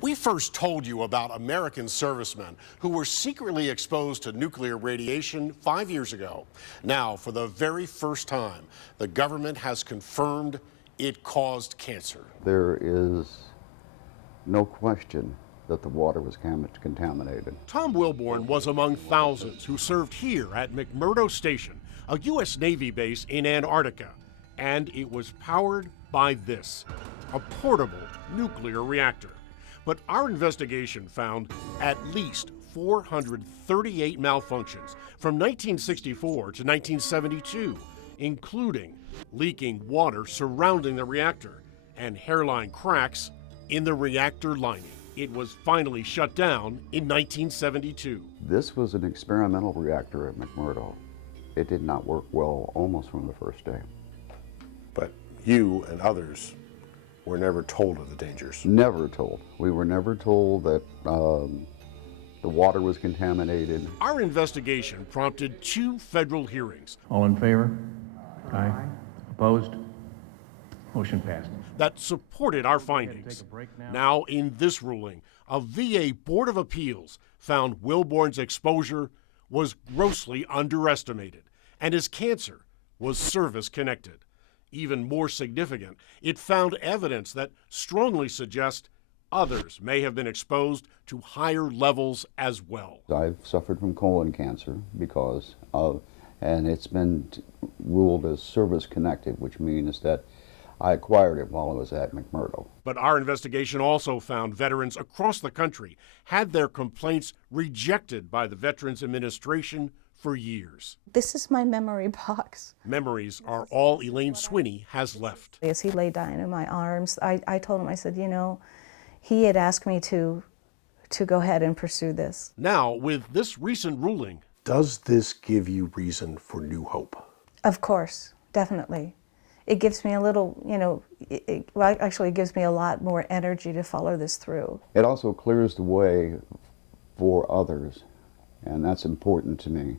We first told you about American servicemen who were secretly exposed to nuclear radiation 5 years ago. Now, for the very first time, the government has confirmed it caused cancer. There is no question that the water was contaminated. Tom Wilborn was among thousands who served here at McMurdo Station, a U.S. Navy base in Antarctica, and it was powered by this, a portable nuclear reactor. But our investigation found at least 438 malfunctions from 1964 to 1972, including leaking water surrounding the reactor and hairline cracks in the reactor lining. It was finally shut down in 1972. This was an experimental reactor at McMurdo. It did not work well almost from the first day. But you and others were never told of the dangers. Never told. We were never told that the water was contaminated. Our investigation prompted 2 federal hearings. All in favor? Aye. Opposed? Motion passed. That supported our findings. Now, in this ruling, a VA Board of Appeals found Wilborn's exposure was grossly underestimated, and his cancer was service-connected. Even more significant, it found evidence that strongly suggests others may have been exposed to higher levels as well. I've suffered from colon cancer because of, and it's been ruled as service-connected, which means that I acquired it while I was at McMurdo. But our investigation also found veterans across the country had their complaints rejected by the Veterans Administration for years. This is my memory box. Memories are all Elaine Swinney has left. As he lay dying in my arms, I told him, I said, you know, he had asked me to go ahead and pursue this. Now, with this recent ruling, does this give you reason for new hope? Of course, definitely. It gives me a little, you know, well, actually it gives me a lot more energy to follow this through. It also clears the way for others, and that's important to me.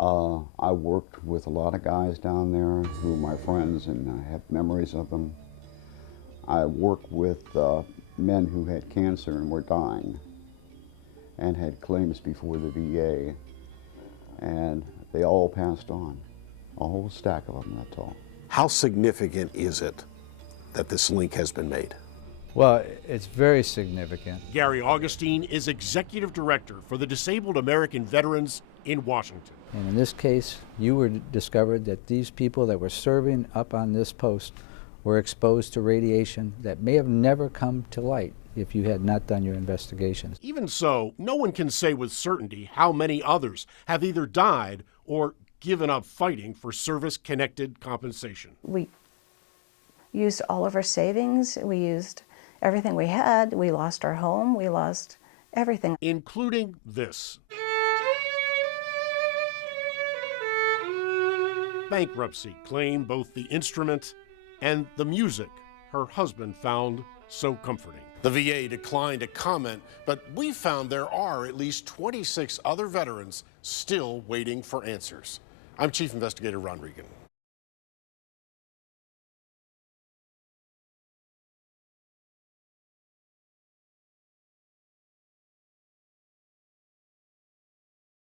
I worked with a lot of guys down there who are my friends, and I have memories of them. I worked with men who had cancer and were dying and had claims before the VA, and they all passed on. A whole stack of them, that's all. How significant is it that this link has been made? Well, it's very significant. Gary Augustine is Executive Director for the Disabled American Veterans in Washington. And in this case, you were discovered that these people that were serving up on this post were exposed to radiation that may have never come to light if you had not done your investigations. Even so, no one can say with certainty how many others have either died or given up fighting for service-connected compensation. We used all of our savings. We used everything we had. We lost our home. We lost everything. Including this. Bankruptcy claimed both the instrument and the music her husband found so comforting. The VA declined to comment, but we found there are at least 26 other veterans still waiting for answers. I'm Chief Investigator Ron Regan.